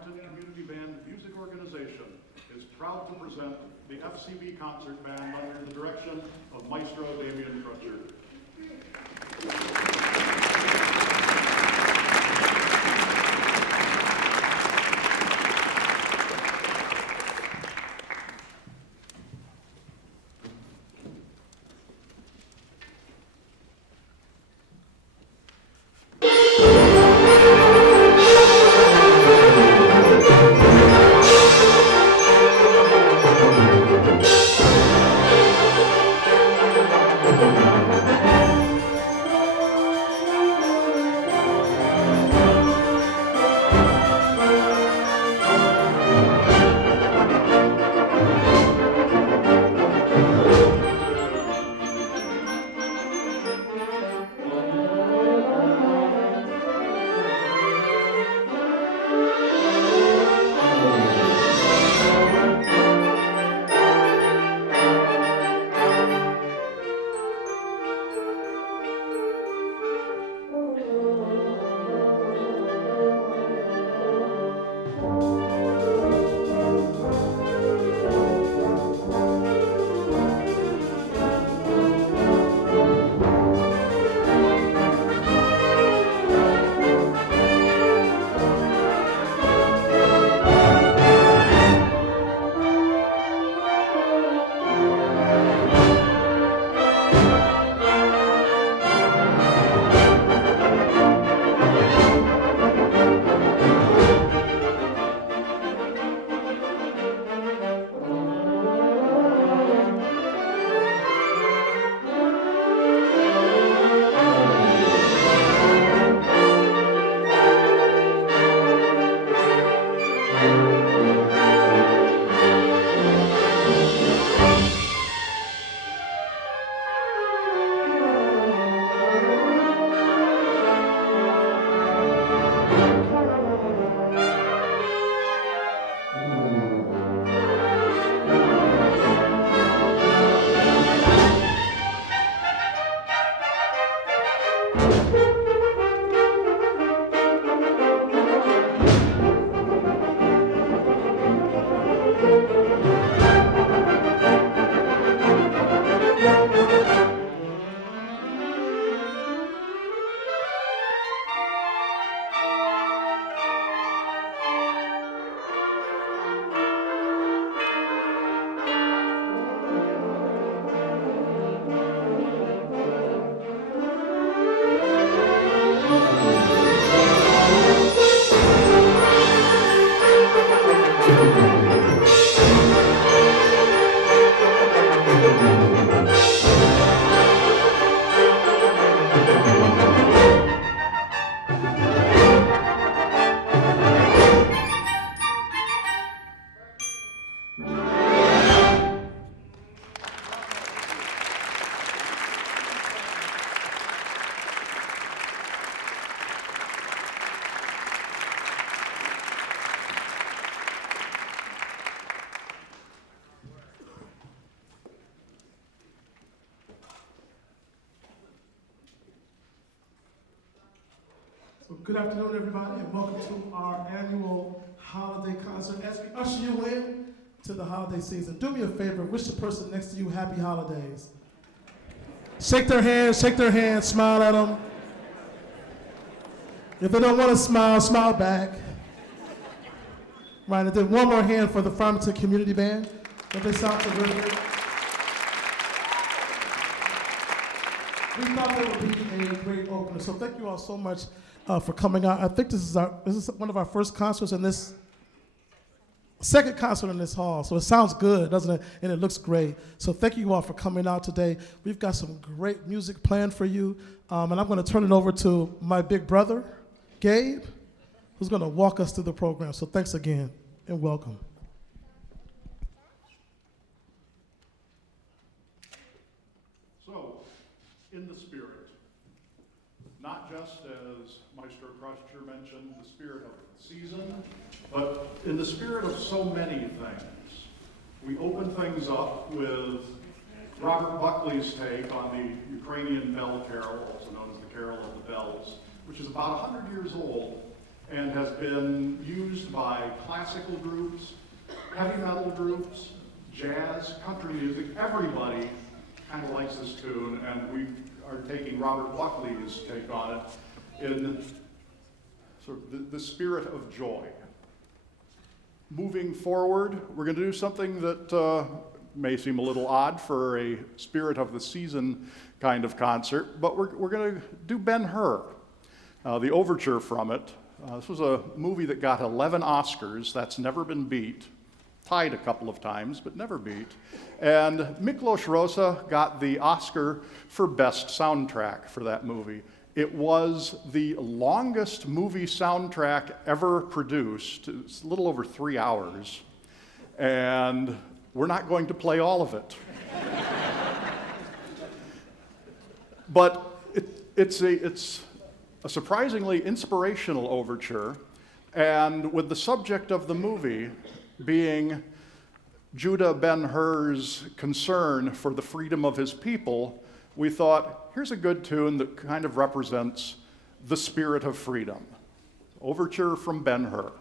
Farmington Community Band Music Organization is proud to present the FCB Concert Band under the direction of Maestro Damian Crutcher. Good afternoon, everybody, and welcome to our annual holiday concert. As we usher you in to the holiday season, do me a favor, wish the person next to you happy holidays. Shake their hand, smile at them. If they don't want to smile, smile back. Right, and then one more hand for the Farmington Community Band. Don't they sound terrific? We thought that would be a great opener, so thank you all so much for coming out. I think this is one of our first concerts in this second concert in this hall, so it sounds good, doesn't it? And it looks great. So thank you all for coming out today. We've got some great music planned for you, and I'm going to turn it over to my big brother, Gabe, who's going to walk us through the program. So thanks again, and welcome. So, in the spirit, not just as Maestro Crutcher mentioned, the spirit of the season, but in the spirit of so many things. We open things up with Robert Buckley's take on the Ukrainian bell carol, also known as the Carol of the Bells, which is about 100 years old, and has been used by classical groups, heavy metal groups, jazz, country music. Everybody kind of likes this tune, and we are taking Robert Buckley's take on it in sort of the spirit of joy. Moving forward, we're going to do something that may seem a little odd for a spirit of the season kind of concert, but we're going to do Ben-Hur, the overture from it. This was a movie that got 11 Oscars. That's never been beat. Tied a couple of times, but never beat. And Miklos Rosa got the Oscar for Best Soundtrack for that movie. It was the longest movie soundtrack ever produced. It's a little over 3 hours. And we're not going to play all of it. But it's a surprisingly inspirational overture. And with the subject of the movie being Judah Ben-Hur's concern for the freedom of his people, we thought, here's a good tune that kind of represents the spirit of freedom. Overture from Ben-Hur.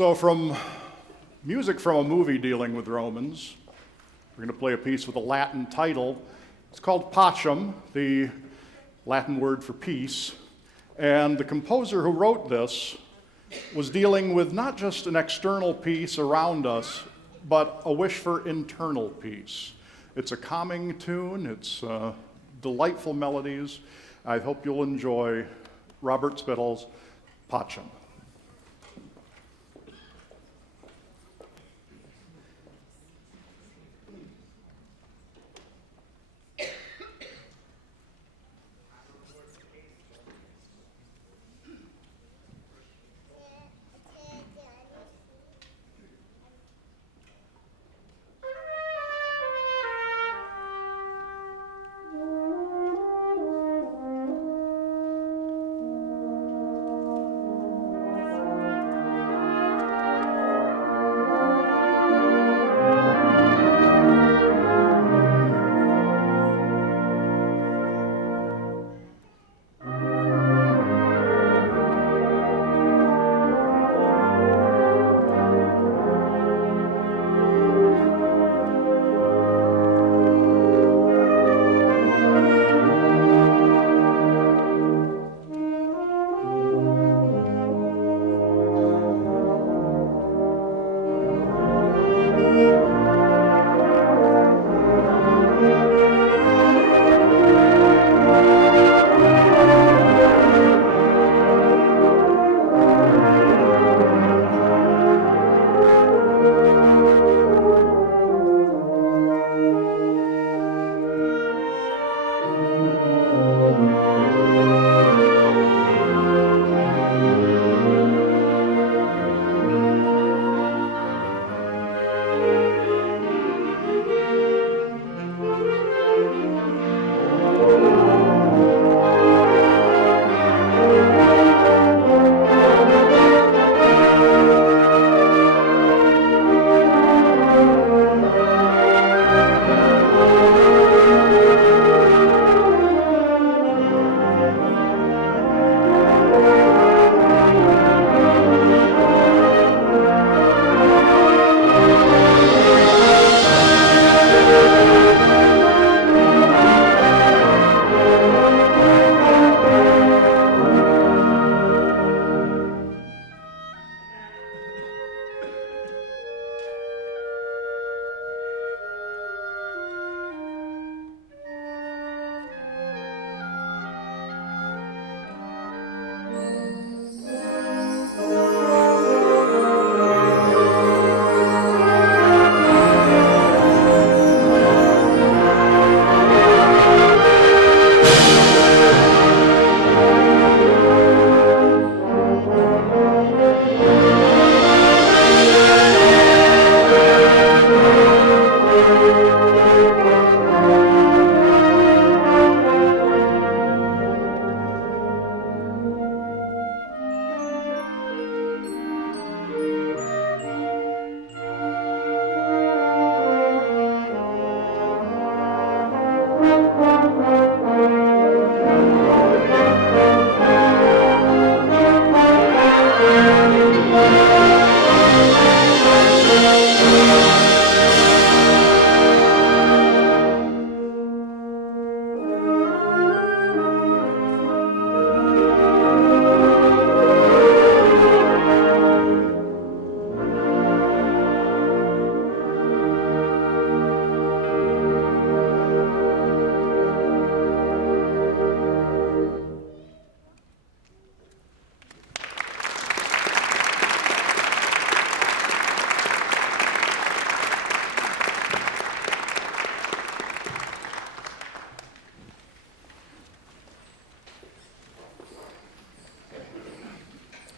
So from music from a movie dealing with Romans, we're going to play a piece with a Latin title. It's called Pacem, the Latin word for peace. And the composer who wrote this was dealing with not just an external peace around us, but a wish for internal peace. It's a calming tune, it's delightful melodies. I hope you'll enjoy Robert Spittle's Pacem.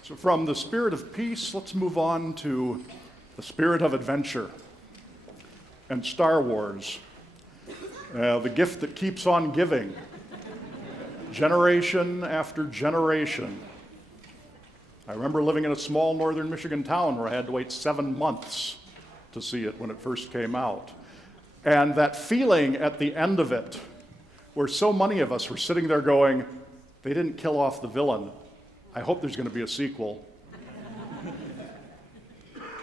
So from the spirit of peace, let's move on to the spirit of adventure and Star Wars, the gift that keeps on giving, generation after generation. I remember living in a small northern Michigan town where I had to wait 7 months to see it when it first came out. And that feeling at the end of it, where so many of us were sitting there going, they didn't kill off the villain. I hope there's going to be a sequel.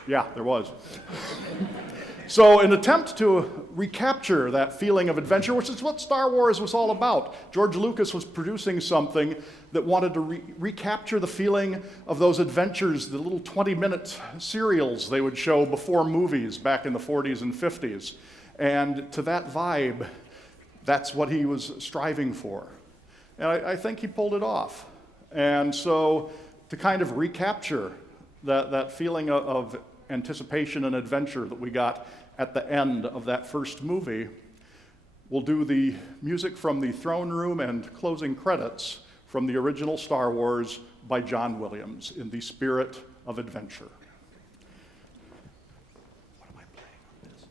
Yeah, there was. So an attempt to recapture that feeling of adventure, which is what Star Wars was all about. George Lucas was producing something that wanted to recapture the feeling of those adventures, the little 20-minute serials they would show before movies back in the 40s and 50s. And to that vibe, that's what he was striving for. And I think he pulled it off. And so to kind of recapture that feeling of anticipation and adventure that we got at the end of that first movie, we'll do the music from the throne room and closing credits from the original Star Wars by John Williams in the spirit of adventure. What am I playing on this?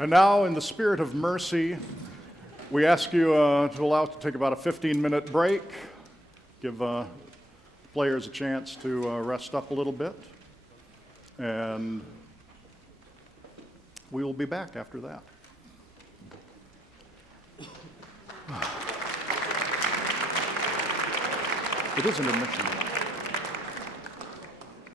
And now, in the spirit of mercy, we ask you to allow us to take about a 15-minute break, give players a chance to rest up a little bit, and we will be back after that. It is an intermission.